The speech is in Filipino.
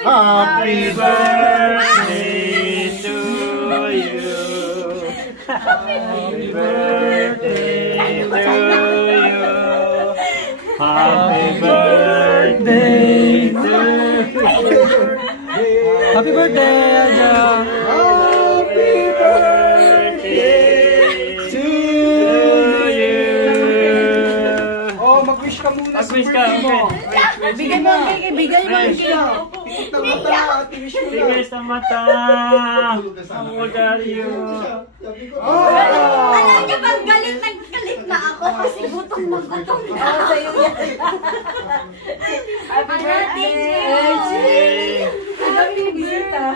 Happy birthday to you. Happy birthday to you. Happy birthday to you. Happy birthday, Aja. Happy birthday to you. Oh, mag-wish ka muna. Mag-wish ka, okay. Bigay mo, bigay mo. Bigay sa mata. Ang wagaryo. Alam niyo bang galit na ako kasi gutom na gutom na. Sa'yo yan. Happy birthday! Happy birthday!